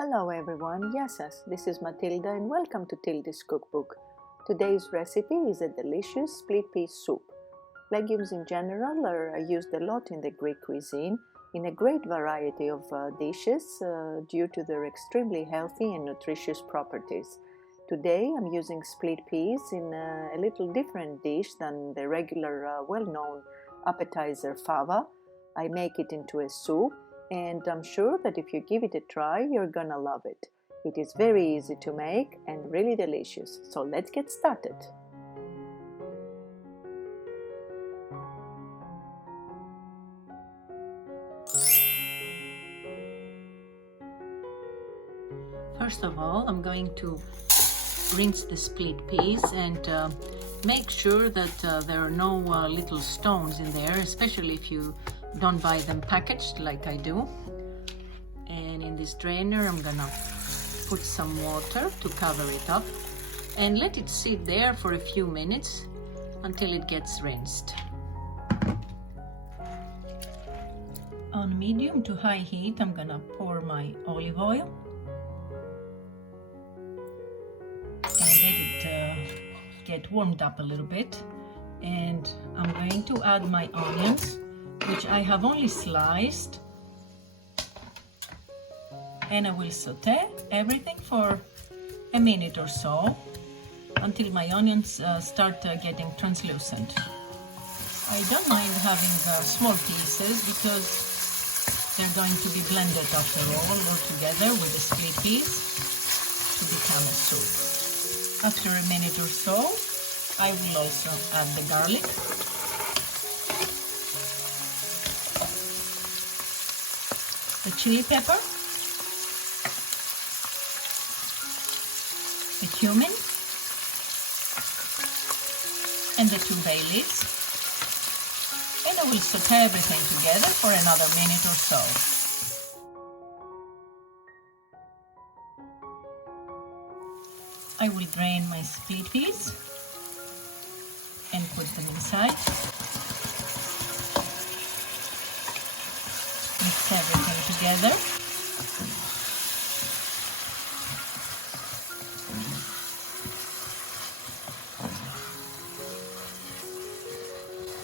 Hello everyone, yes, this is Matilda and welcome to Tilda's Cookbook. Today's recipe is a delicious split pea soup. Legumes in general are used a lot in the Greek cuisine in a great variety of dishes due to their extremely healthy and nutritious properties. Today I'm using split peas in a little different dish than the regular well-known appetizer fava. I make it into a soup, and I'm sure that if you give it a try, you're gonna love it. It is very easy to make and really delicious, so let's get started. First of all, I'm going to rinse the split peas and make sure that there are no little stones in there, especially if you don't buy them packaged like I do. And in this drainer I'm gonna put some water to cover it up and let it sit there for a few minutes until it gets rinsed. On medium to high heat I'm gonna pour my olive oil and let it get warmed up a little bit, and I'm going to add my onions, which I have only sliced, and I will saute everything for a minute or so until my onions start getting translucent. I don't mind having small pieces because they're going to be blended after all together with the split peas to become a soup. After a minute or so, I will also add the garlic, the chili pepper, the cumin, and the 2 bay leaves, and I will saute everything together for another minute or so. I will drain my split peas and put them inside. Mix everything together.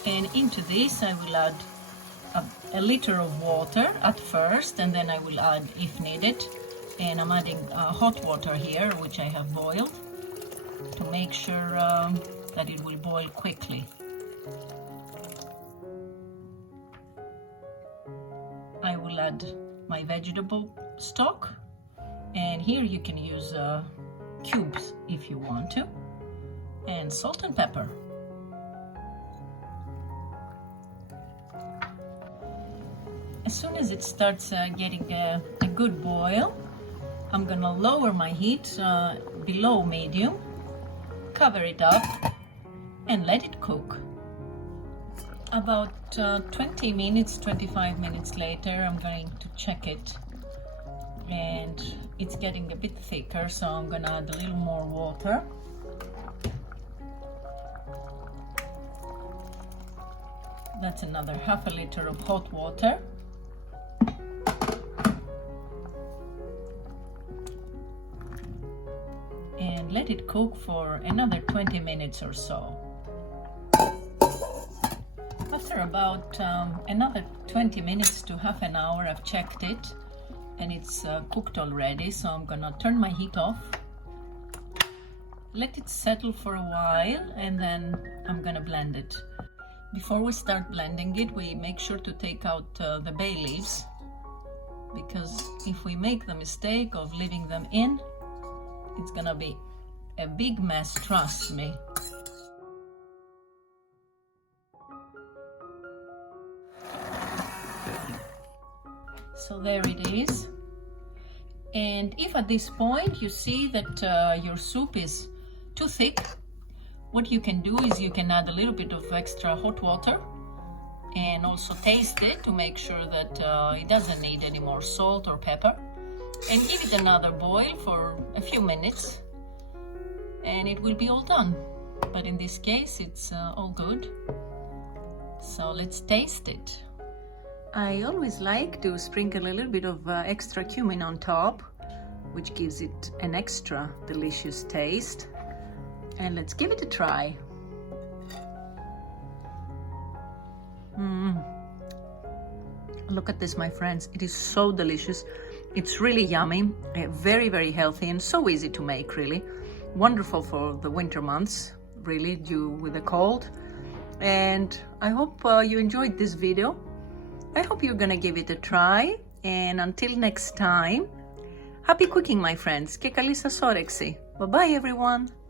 And into this I will add a liter of water at first, and then I will add if needed. And I'm adding hot water here, which I have boiled, to make sure that it will boil quickly. I will add my vegetable stock, and here you can use cubes if you want to, and salt and pepper. As soon as it starts getting a good boil, I'm gonna lower my heat below medium, cover it up, and let it cook. About 20 minutes, 25 minutes later, I'm going to check it, and it's getting a bit thicker, so I'm gonna add a little more water. That's another half a liter of hot water. And let it cook for another 20 minutes or so. After about another 20 minutes to half an hour, I've checked it and it's cooked already, so I'm gonna turn my heat off, let it settle for a while, and then I'm gonna blend it. Before we start blending it, we make sure to take out the bay leaves, because if we make the mistake of leaving them in, it's gonna be a big mess, trust me. So there it is. And if at this point you see that your soup is too thick, what you can do is you can add a little bit of extra hot water and also taste it to make sure that it doesn't need any more salt or pepper, and give it another boil for a few minutes and it will be all done. But in this case it's all good, so let's taste it. I always like to sprinkle a little bit of extra cumin on top, which gives it an extra delicious taste. And let's give it a try. Look at this, my friends. It is so delicious. It's really yummy, very, very healthy, and so easy to make, really. Wonderful for the winter months, really, due with the cold. And I hope you enjoyed this video. I hope you're gonna give it a try. And until next time, happy cooking, my friends. Και καλή σας όρεξη. Bye bye, everyone.